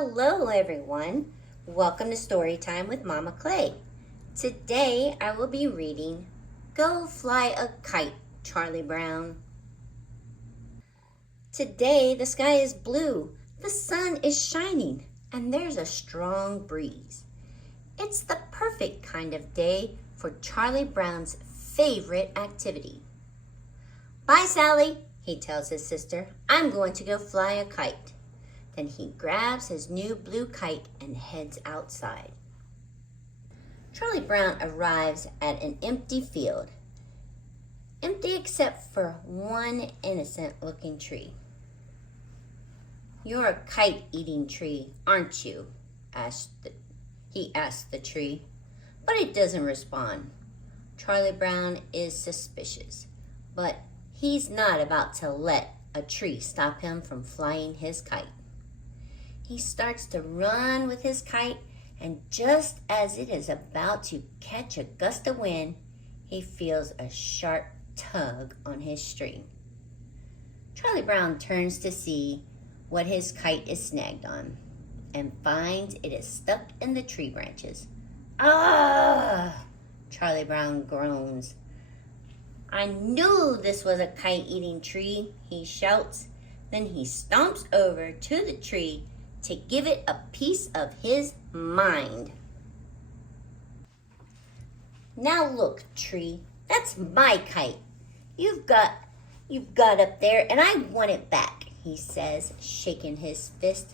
Hello everyone. Welcome to Storytime with Mama Clay. Today I will be reading Go Fly a Kite, Charlie Brown. Today the sky is blue, the sun is shining, and there's a strong breeze. It's the perfect kind of day for Charlie Brown's favorite activity. Bye, Sally, he tells his sister. I'm going to go fly a kite. Then he grabs his new blue kite and heads outside. Charlie Brown arrives at an empty field. Empty except for one innocent-looking tree. You're a kite-eating tree, aren't you? He asked the tree, but it doesn't respond. Charlie Brown is suspicious, but he's not about to let a tree stop him from flying his kite. He starts to run with his kite, and just as it is about to catch a gust of wind, he feels a sharp tug on his string. Charlie Brown turns to see what his kite is snagged on and finds it is stuck in the tree branches. Ah! Charlie Brown groans. I knew this was a kite-eating tree, he shouts. Then he stomps over to the tree to give it a piece of his mind. Now look, tree, that's my kite. You've got up there, and I want it back, he says, shaking his fist.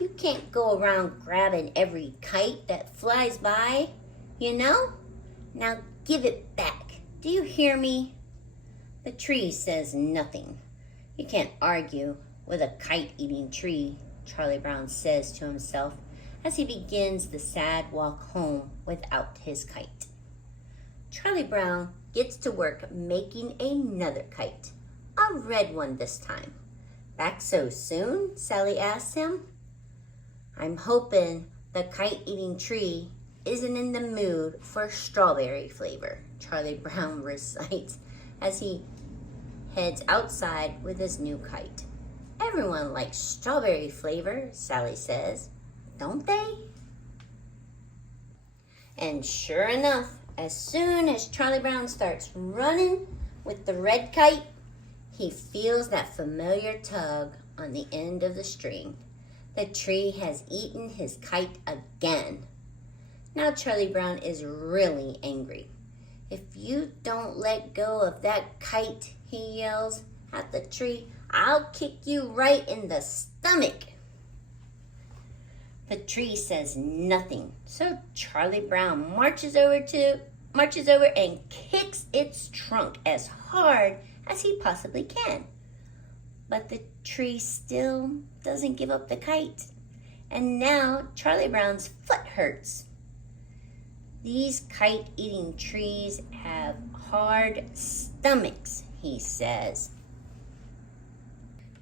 You can't go around grabbing every kite that flies by, you know? Now give it back. Do you hear me? The tree says nothing. You can't argue with a kite-eating tree, Charlie Brown says to himself as he begins the sad walk home without his kite. Charlie Brown gets to work making another kite, a red one this time. Back so soon? Sally asks him. I'm hoping the kite-eating tree isn't in the mood for strawberry flavor, Charlie Brown recites as he heads outside with his new kite. Everyone likes strawberry flavor, Sally says, don't they? And sure enough, as soon as Charlie Brown starts running with the red kite, he feels that familiar tug on the end of the string. The tree has eaten his kite again. Now Charlie Brown is really angry. If you don't let go of that kite, he yells at the tree, I'll kick you right in the stomach. The tree says nothing, so Charlie Brown marches over and kicks its trunk as hard as he possibly can. But the tree still doesn't give up the kite, and now Charlie Brown's foot hurts. These kite-eating trees have hard stomachs, he says.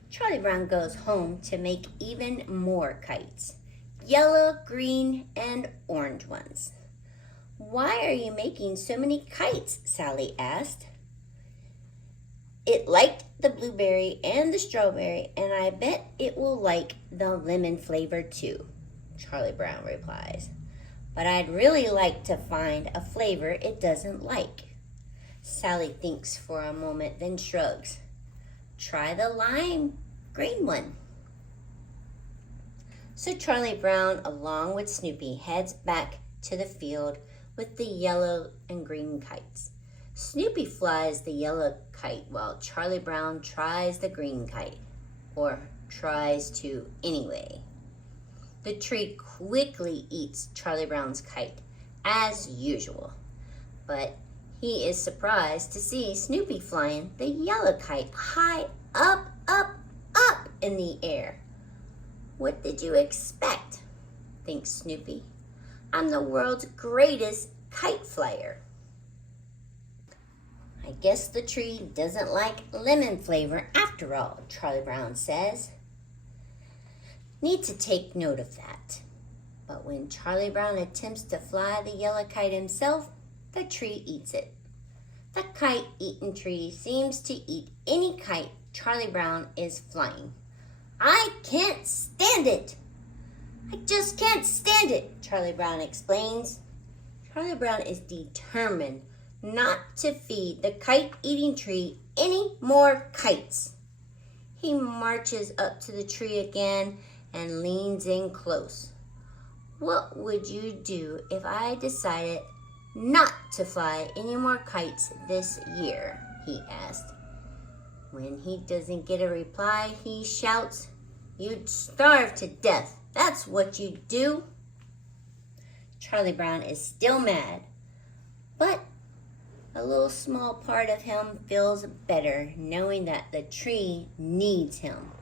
Charlie Brown goes home to make even more kites, yellow, green, and orange ones. Why are you making so many kites? Sally asked. It liked the blueberry and the strawberry, and I bet it will like the lemon flavor too, Charlie Brown replies. But I'd really like to find a flavor it doesn't like. Sally thinks for a moment, then shrugs. Try the lime green one. So Charlie Brown, along with Snoopy, heads back to the field with the yellow and green kites. Snoopy flies the yellow kite while Charlie Brown tries the green kite, or tries to anyway. The tree quickly eats Charlie Brown's kite, as usual, but he is surprised to see Snoopy flying the yellow kite high up in the air. What did you expect? Thinks Snoopy. I'm the world's greatest kite flyer. I guess the tree doesn't like lemon flavor after all, Charlie Brown says. Need to take note of that. But when Charlie Brown attempts to fly the yellow kite himself, the tree eats it. The kite-eating tree seems to eat any kite Charlie Brown is flying. I can't stand it! I just can't stand it, Charlie Brown explains. Charlie Brown is determined not to feed the kite-eating tree any more kites. He marches up to the tree again and leans in close. What would you do if I decided not to fly any more kites this year? He asked. When he doesn't get a reply, he shouts, "You'd starve to death. That's what you'd do." Charlie Brown is still mad, but a little small part of him feels better knowing that the tree needs him.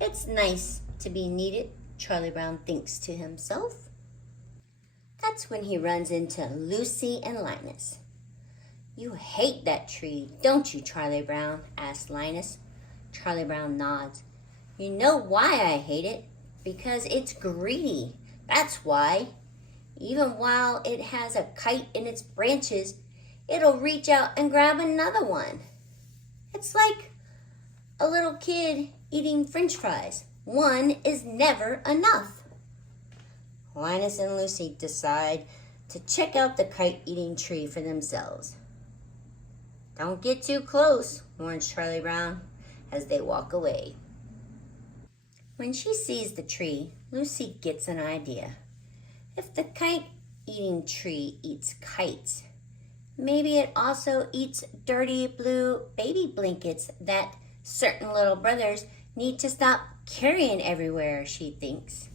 It's nice to be needed, Charlie Brown thinks to himself. That's when he runs into Lucy and Linus. "You hate that tree, don't you, Charlie Brown?" asks Linus. Charlie Brown nods. "You know why I hate it? Because it's greedy. That's why. Even while it has a kite in its branches, it'll reach out and grab another one. It's like a little kid eating French fries. One is never enough." Linus and Lucy decide to check out the kite-eating tree for themselves. "Don't get too close," warns Charlie Brown as they walk away. When she sees the tree, Lucy gets an idea. If the kite-eating tree eats kites, maybe it also eats dirty blue baby blankets that certain little brothers need to stop carrying everywhere, she thinks.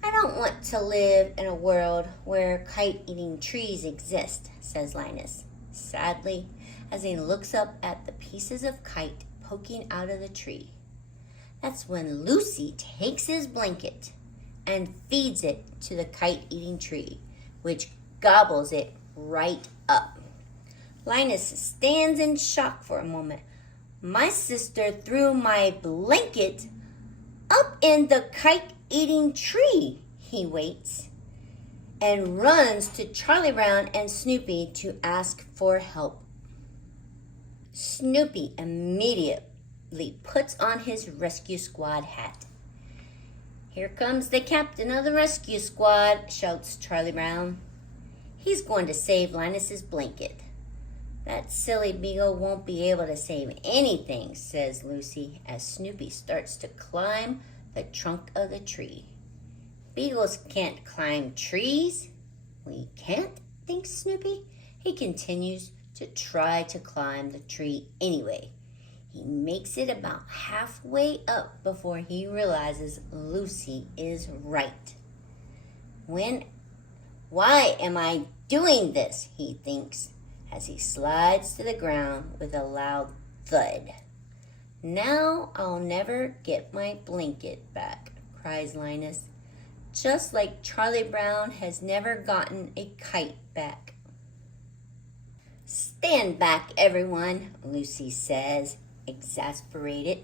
"I don't want to live in a world where kite-eating trees exist," says Linus, sadly, as he looks up at the pieces of kite poking out of the tree. That's when Lucy takes his blanket and feeds it to the kite-eating tree, which gobbles it right up. Linus stands in shock for a moment. "My sister threw my blanket up in the kite-eating tree," he waits, and runs to Charlie Brown and Snoopy to ask for help. Snoopy immediately puts on his rescue squad hat. "Here comes the captain of the rescue squad," shouts Charlie Brown. "He's going to save Linus's blanket." "That silly beagle won't be able to save anything," says Lucy as Snoopy starts to climb the trunk of the tree. "Beagles can't climb trees." "We can't," thinks Snoopy. He continues to try to climb the tree anyway. He makes it about halfway up before he realizes Lucy is right. Why am I doing this?" he thinks as he slides to the ground with a loud thud. "Now I'll never get my blanket back," cries Linus, just like Charlie Brown has never gotten a kite back. "Stand back, everyone," Lucy says, exasperated.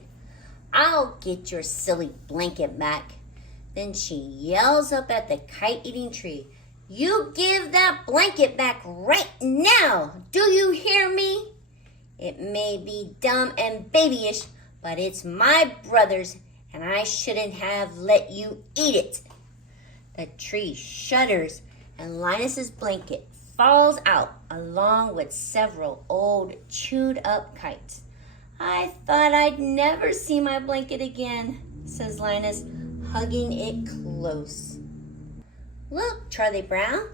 "I'll get your silly blanket back." Then she yells up at the kite-eating tree, "You give that blanket back right now! Do you hear me? It may be dumb and babyish, but it's my brother's, and I shouldn't have let you eat it." The tree shudders, and Linus's blanket falls out along with several old chewed-up kites. "I thought I'd never see my blanket again," says Linus, hugging it close. "Look, Charlie Brown,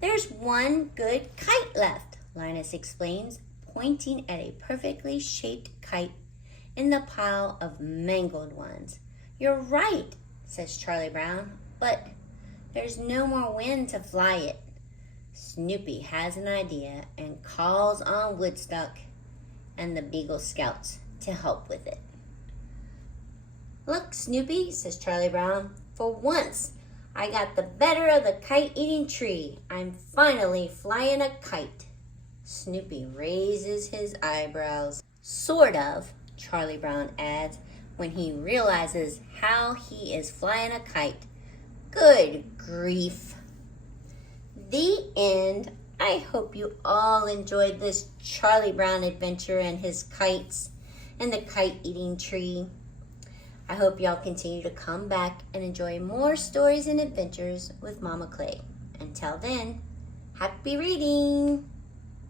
there's one good kite left," Linus explains, pointing at a perfectly shaped kite in the pile of mangled ones. "You're right," says Charlie Brown, "but there's no more wind to fly it." Snoopy has an idea and calls on Woodstock and the Beagle Scouts to help with it. "Look, Snoopy," says Charlie Brown, "for once I got the better of the kite-eating tree. I'm finally flying a kite." Snoopy raises his eyebrows. "Sort of," Charlie Brown adds when he realizes how he is flying a kite. Good grief. The end. I hope you all enjoyed this Charlie Brown adventure and his kites and the kite-eating tree. I hope y'all continue to come back and enjoy more stories and adventures with Mama Clay. Until then, happy reading!